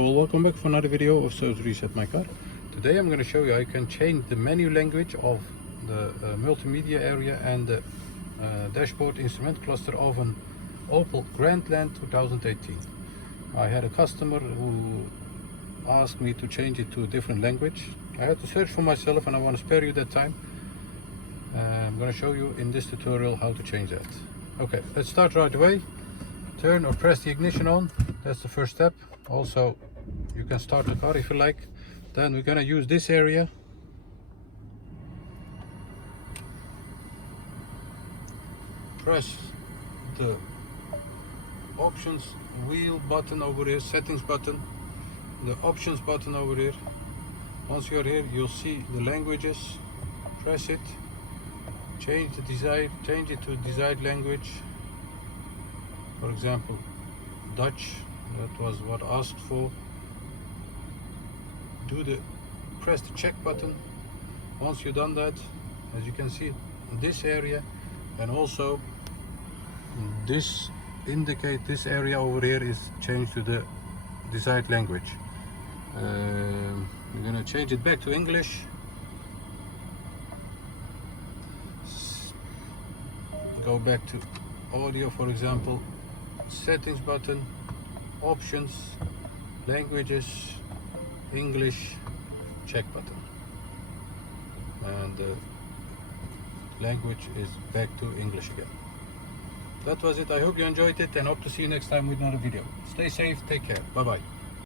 Well, welcome back for another video of Service Reset My Car. Today I'm going to show you how you can change the menu language of the multimedia area and the dashboard instrument cluster of an Opel Crossland 2018. I had a customer who asked me to change it to a different language. I had to search for myself and I want to spare you that time. I'm going to show you in this tutorial how to change that. Okay, let's start right away. Turn or press the ignition on. That's the first step. Also, you can start the car if you like. Then we're gonna use this area. Press the options wheel button over here, settings button, the options button over here. Once you're here, you'll see the languages. Press it. Change it to desired language. For example, Dutch. That was what asked for. Press the check button. Once you've done that, as you can see, this area and also this indicate this area over here is changed to the desired language. We're gonna change it back to English. Go back to audio, for example, settings button, options, languages, English, check button, and the language is back to English again. That was it. I hope you enjoyed it and hope to see you next time with another video. Stay safe, take care, bye bye.